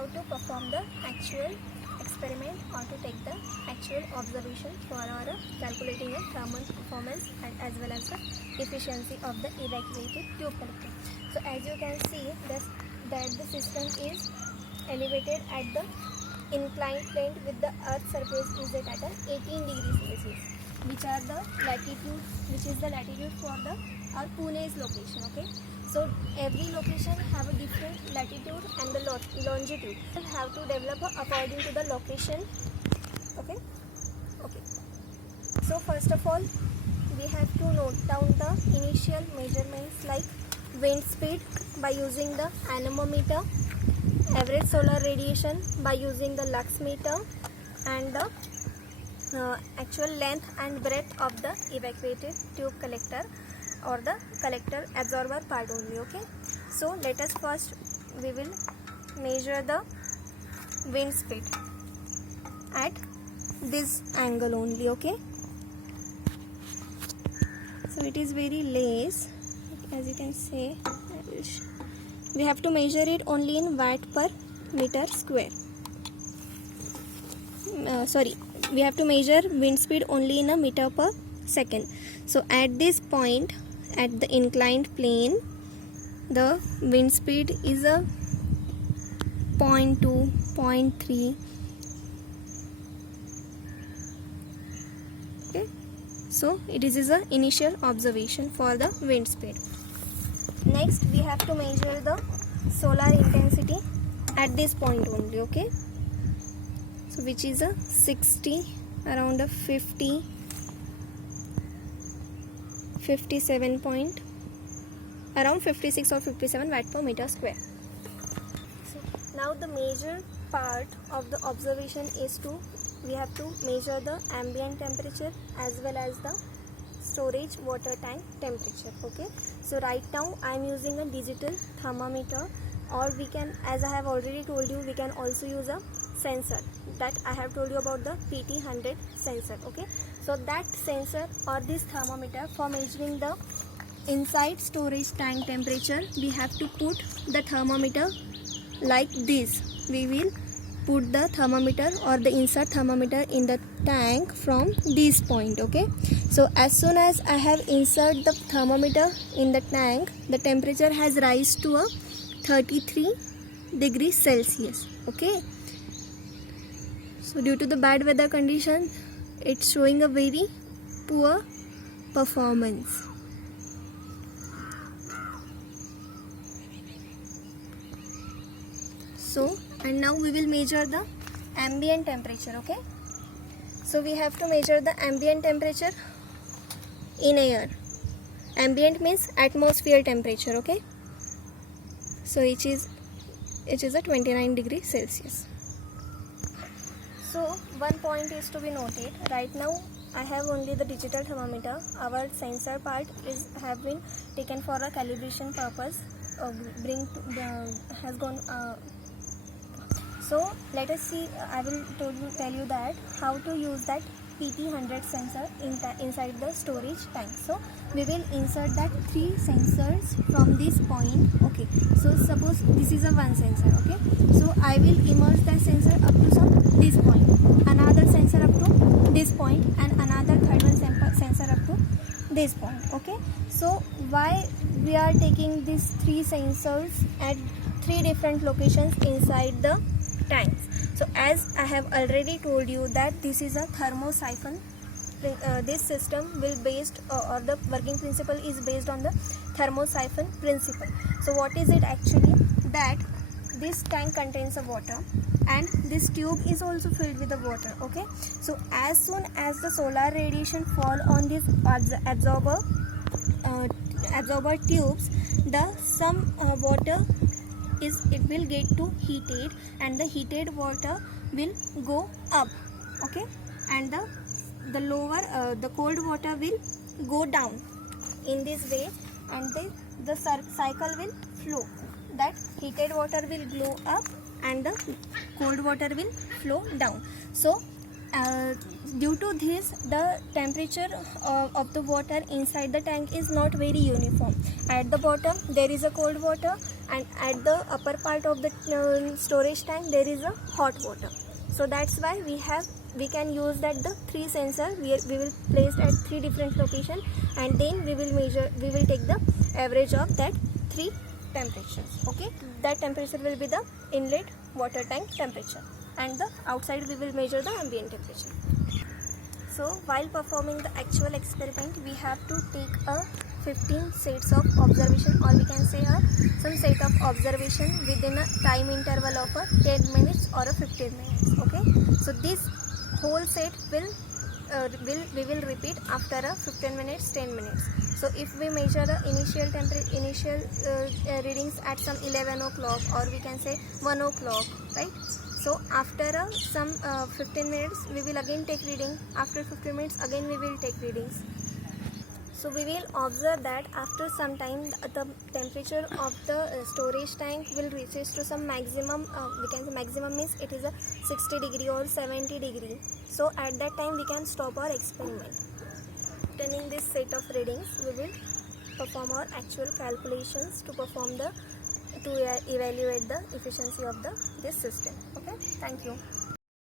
how to perform the actual experiment or to take the actual observation for our calculating the thermal performance and as well as the efficiency of the evacuated tube collector. So as you can see that the system is elevated at the inclined plane with the earth surface is at 18 degrees Celsius, which are the latitude, which is the latitude for the our Pune's location. Okay, so every location have a different latitude and the longitude. You have to develop according to the location. Okay. So first of all, we have to note down the initial measurements like wind speed by using the anemometer, average solar radiation by using the lux meter, and the actual length and breadth of the evacuated tube collector or the collector absorber part only. Okay, so let us first we will measure the wind speed at this angle only. Okay, so it is very less, as you can see. We have to measure it only in watt per meter square. We have to measure wind speed only in a meter per second. So at this point, at the inclined plane, the wind speed is a 0.2, 0.3. Okay, so it is the initial observation for the wind speed. Next, we have to measure the solar intensity at this point only. Okay, so which is a 60, around a 50, 57 point, around 56 or 57 watt per meter square. So now the major part of the observation is we have to measure the ambient temperature as well as the storage water tank temperature. Okay, so right now I am using a digital thermometer, or we can, as I have already told you, we can also use a sensor that I have told you about, the PT100 sensor. Okay, so that sensor or this thermometer, for measuring the inside storage tank temperature, we have to put the thermometer like this. We will put the thermometer or the insert thermometer in the tank from this point. Okay, so as soon as I have inserted the thermometer in the tank, the temperature has rise to a 33 degrees Celsius. Okay, so due to the bad weather condition, it's showing a very poor performance. So, and now we will measure the ambient temperature. Okay, so we have to measure the ambient temperature in air. Ambient means atmosphere temperature. Okay, so it is a 29 degrees Celsius. So one point is to be noted. Right now I have only the digital thermometer. Our sensor part have been taken for a calibration purpose. So let us see. I will tell you that how to use that PT100 sensor inside the storage tank. So we will insert that 3 sensors from this point. Okay, so suppose this is a one sensor. Okay, so I will immerse that sensor up to this point, another sensor up to this point, and another third one sensor up to this point. Okay, so why we are taking these 3 sensors at 3 different locations inside the tanks? So as I have already told you that this is a thermosiphon. This system will based or the working principle is based on the thermosiphon principle. So what is it actually? That this tank contains a water and this tube is also filled with the water. Okay, so as soon as the solar radiation fall on this absorber tubes, some water it will get to heated, and the heated water will go up. Okay, and the lower the cold water will go down in this way, and the cycle will flow. That heated water will glow up and the cold water will flow down. So due to this, the temperature of the water inside the tank is not very uniform. At the bottom there is a cold water, and at the upper part of the storage tank there is a hot water. So that's why we can use that the 3 sensor we will place at 3 different locations, and then we will take the average of that 3 temperatures. Okay, that temperature will be the inlet water tank temperature, and the outside we will measure the ambient temperature. So while performing the actual experiment, we have to take a 15 sets of observation, or we can say some set of observation within a time interval of a 10 minutes or a 15 minutes. Okay, so this whole set we will repeat after a 15 minutes, 10 minutes. So if we measure the initial readings at some 11 o'clock, or we can say 1 o'clock, right? So after some 15 minutes we will again take reading. After 15 minutes again we will take readings. So we will observe that after some time the temperature of the storage tank will reaches to some maximum. We can say maximum means it is a 60 degree or 70 degree. So at that time we can stop our experiment. Obtaining this set of readings, we will perform our actual calculations to evaluate the efficiency of this system. Okay, thank you.